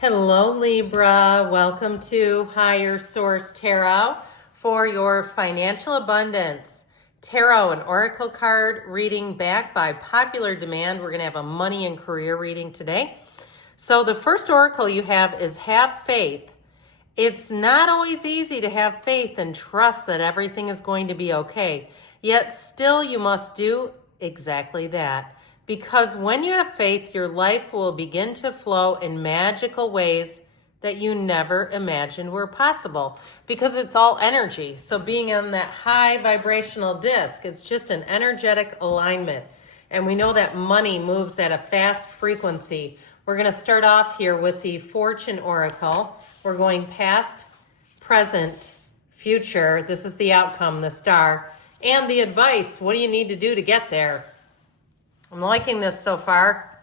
Hello, Libra. Welcome to Higher Source Tarot for your financial abundance. Tarot and Oracle card reading back by popular demand. We're going to have a money and career reading today. So the first oracle you have is have faith. It's not always easy to have faith and trust that everything is going to be okay. Yet still you must do exactly that. Because when you have faith, your life will begin to flow in magical ways that you never imagined were possible. Because it's all energy. So being on that high vibrational disc, it's just an energetic alignment. And we know that money moves at a fast frequency. We're going to start off here with the Fortune Oracle. We're going past, present, future. This is the outcome, the star. And the advice. What do you need to do to get there? I'm liking this so far.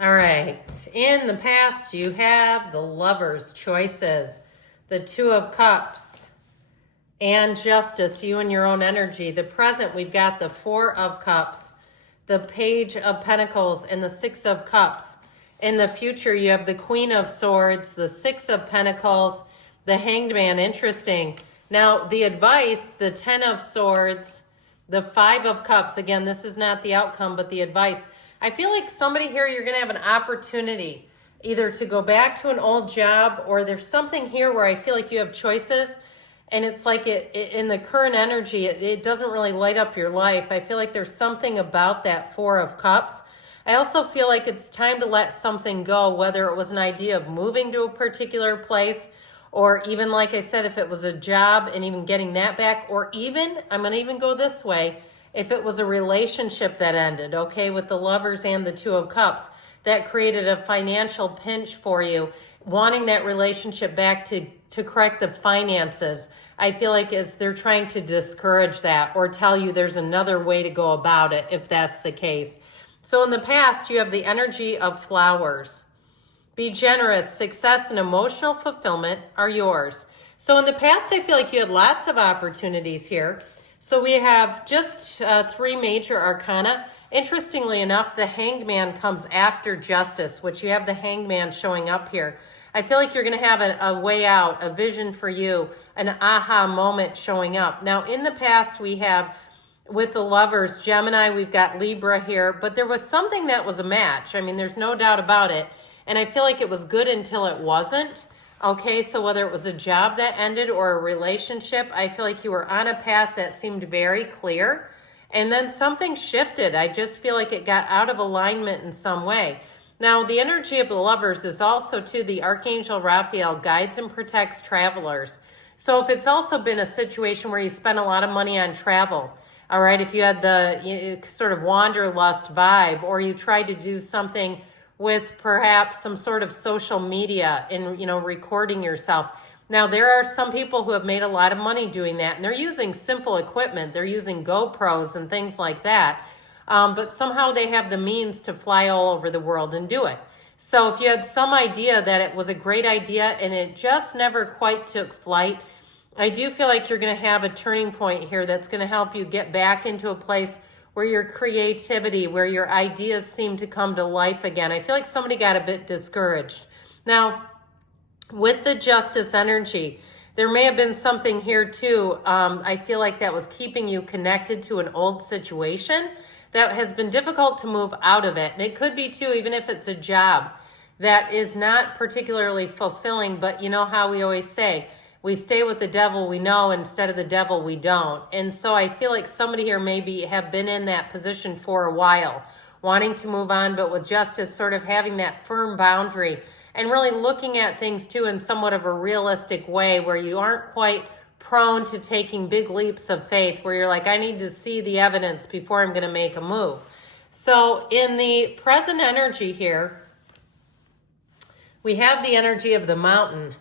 All right, in the past you have the Lover's choices, the Two of Cups, and Justice, you and your own energy. The present, we've got the Four of Cups, the Page of Pentacles, and the Six of Cups. In the future, you have the Queen of Swords, the Six of Pentacles, the Hanged Man. Interesting. Now, the advice, the Ten of Swords, the Five of Cups. Again, this is not the outcome, but the advice. I feel like somebody here, you're going to have an opportunity either to go back to an old job, or there's something here where I feel like you have choices. And it's like it in the current energy, it doesn't really light up your life. I feel like there's something about that Four of Cups. I also feel like it's time to let something go, whether it was an idea of moving to a particular place, or even, like I said, if it was a job and even getting that back, or even, I'm going to even go this way, if it was a relationship that ended, okay, with the Lovers and the Two of Cups, that created a financial pinch for you, wanting that relationship back to correct the finances. I feel like as they're trying to discourage that or tell you there's another way to go about it if that's the case. So in the past, you have the energy of flowers. Be generous, success, and emotional fulfillment are yours. So in the past, I feel like you had lots of opportunities here. So we have just three major arcana. Interestingly enough, the Hanged Man comes after Justice, which you have the Hanged Man showing up here. I feel like you're going to have a way out, a vision for you, an aha moment showing up. Now, in the past, we have, with the Lovers, Gemini, we've got Libra here, but there was something that was a match. I mean, there's no doubt about it. And I feel like it was good until it wasn't. Okay, so whether it was a job that ended or a relationship, I feel like you were on a path that seemed very clear. And then something shifted. I just feel like it got out of alignment in some way. Now, the energy of the Lovers is also, too, the Archangel Raphael guides and protects travelers. So if it's also been a situation where you spent a lot of money on travel, all right, if you had the sort of wanderlust vibe, or you tried to do something with perhaps some sort of social media and, recording yourself. Now, there are some people who have made a lot of money doing that, and they're using simple equipment. They're using GoPros and things like that. But somehow they have the means to fly all over the world and do it. So if you had some idea that it was a great idea and it just never quite took flight, I do feel like you're going to have a turning point here that's going to help you get back into a place where your creativity, where your ideas seem to come to life again. I feel like somebody got a bit discouraged. Now, with the Justice energy, there may have been something here too. I feel like that was keeping you connected to an old situation that has been difficult to move out of it. And it could be too, even if it's a job that is not particularly fulfilling, but you know how we always say, we stay with the devil we know instead of the devil we don't. And so I feel like somebody here maybe have been in that position for a while, wanting to move on, but with Justice sort of having that firm boundary and really looking at things too in somewhat of a realistic way where you aren't quite prone to taking big leaps of faith, where you're like, I need to see the evidence before I'm going to make a move. So in the present energy here, we have the energy of the Mountain.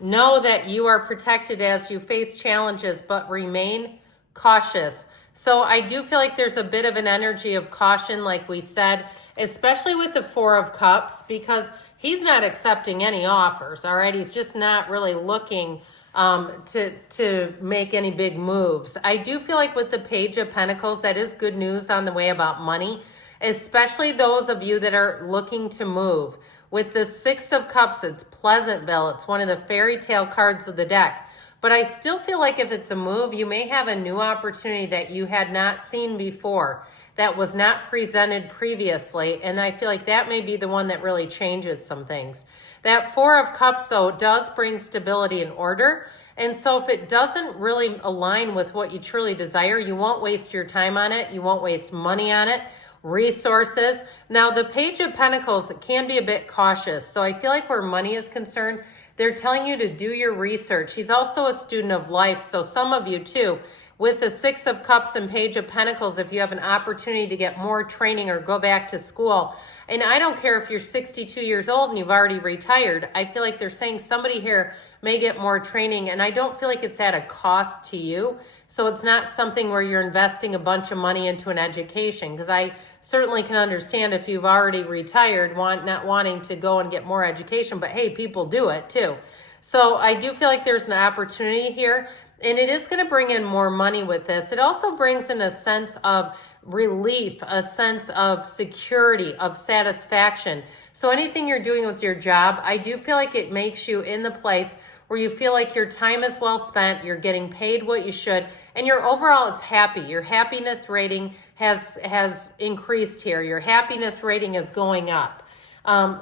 Know that you are protected as you face challenges, but remain cautious. So I do feel like there's a bit of an energy of caution, like we said, especially with the Four of Cups, because he's not accepting any offers, all right? He's just not really looking to make any big moves. I do feel like with the Page of Pentacles, that is good news on the way about money, especially those of you that are looking to move. With the Six of Cups, it's Pleasantville. It's one of the fairy tale cards of the deck. But I still feel like if it's a move, you may have a new opportunity that you had not seen before, that was not presented previously. And I feel like that may be the one that really changes some things. That Four of Cups, though, does bring stability and order. And so if it doesn't really align with what you truly desire, you won't waste your time on it. You won't waste money on it, resources. Now, the Page of Pentacles can be a bit cautious. So I feel like where money is concerned, they're telling you to do your research. He's also a student of life. So some of you too, with the Six of Cups and Page of Pentacles, if you have an opportunity to get more training or go back to school, and I don't care if you're 62 years old and you've already retired, I feel like they're saying somebody here may get more training, and I don't feel like it's at a cost to you. So it's not something where you're investing a bunch of money into an education, because I certainly can understand if you've already retired, not wanting to go and get more education, but hey, people do it too. So I do feel like there's an opportunity here, and it is going to bring in more money with this. It also brings in a sense of relief, a sense of security, of satisfaction. So anything you're doing with your job, I do feel like it makes you in the place where you feel like your time is well spent, you're getting paid what you should, and your overall, it's happy. Your happiness rating has increased here. Your happiness rating is going up.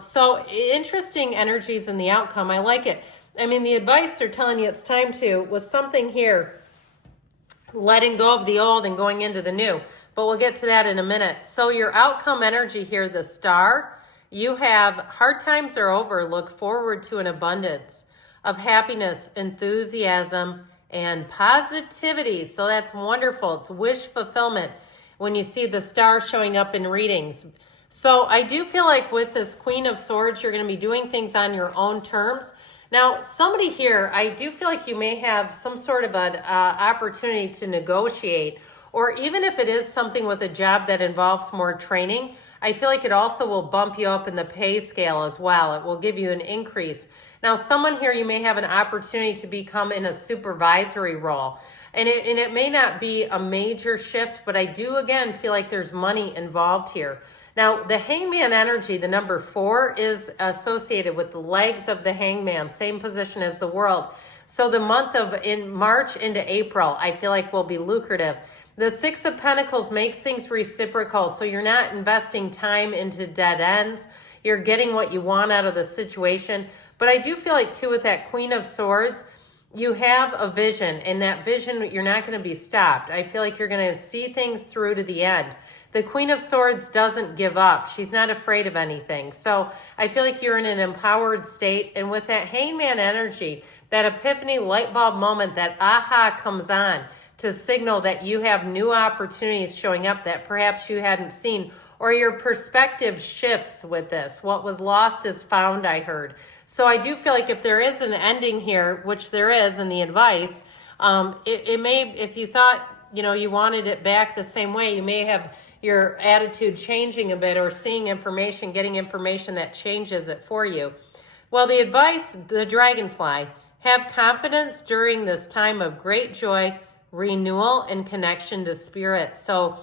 So interesting energies in the outcome. I like it. I mean, the advice they're telling you it's time to was something here, letting go of the old and going into the new. But we'll get to that in a minute. So your outcome energy here, the Star, you have hard times are over. Look forward to an abundance of happiness, enthusiasm, and positivity. So that's wonderful. It's wish fulfillment when you see the Star showing up in readings. So I do feel like with this Queen of Swords, you're going to be doing things on your own terms. Now, somebody here, I do feel like you may have some sort of an opportunity to negotiate, or even if it is something with a job that involves more training, I feel like it also will bump you up in the pay scale as well. It will give you an increase. Now, someone here, you may have an opportunity to become in a supervisory role. And it may not be a major shift, but I do, again, feel like there's money involved here. Now, the Hangman energy, the number 4, is associated with the legs of the Hangman, same position as the World. So the month of in March into April, I feel like will be lucrative. The Six of Pentacles makes things reciprocal, so you're not investing time into dead ends. You're getting what you want out of the situation. But I do feel like, too, with that Queen of Swords, you have a vision, and that vision, you're not going to be stopped. I feel like you're going to see things through to the end. The Queen of Swords doesn't give up. She's not afraid of anything. So I feel like you're in an empowered state. And with that Hangman energy, that epiphany light bulb moment, that aha comes on to signal that you have new opportunities showing up that perhaps you hadn't seen, or your perspective shifts with this. What was lost is found, I heard. So I do feel like if there is an ending here, which there is in the advice, it may, if you thought, you wanted it back the same way, you may have your attitude changing a bit, or seeing information, getting information that changes it for you. Well, the advice, the Dragonfly, have confidence during this time of great joy, renewal, and connection to spirit. So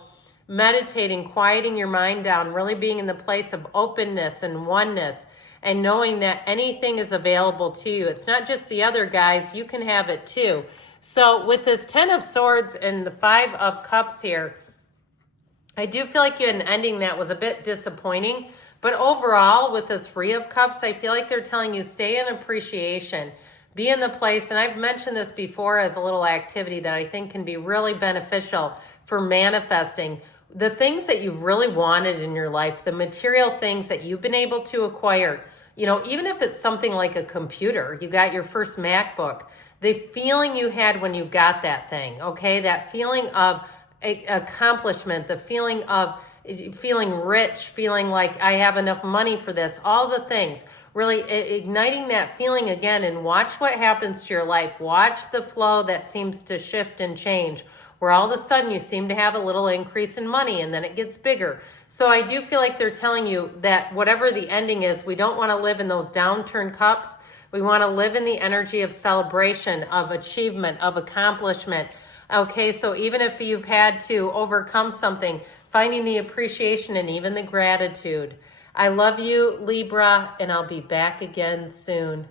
meditating, quieting your mind down, really being in the place of openness and oneness, and knowing that anything is available to you. It's not just the other guys, you can have it too. So with this 10 of Swords and the 5 of Cups here, I do feel like you had an ending that was a bit disappointing, but overall with the 3 of Cups, I feel like they're telling you stay in appreciation, be in the place, and I've mentioned this before as a little activity that I think can be really beneficial for manifesting the things that you've really wanted in your life, the material things that you've been able to acquire. Even if it's something like a computer, you got your first MacBook, the feeling you had when you got that thing, okay? That feeling of accomplishment, the feeling of feeling rich, feeling like I have enough money for this, all the things, really igniting that feeling again, and watch what happens to your life. Watch the flow that seems to shift and change. where all of a sudden you seem to have a little increase in money and then it gets bigger. So I do feel like they're telling you that whatever the ending is, we don't want to live in those downturn cups. We want to live in the energy of celebration, of achievement, of accomplishment. Okay, so even if you've had to overcome something, finding the appreciation and even the gratitude. I love you, Libra, and I'll be back again soon.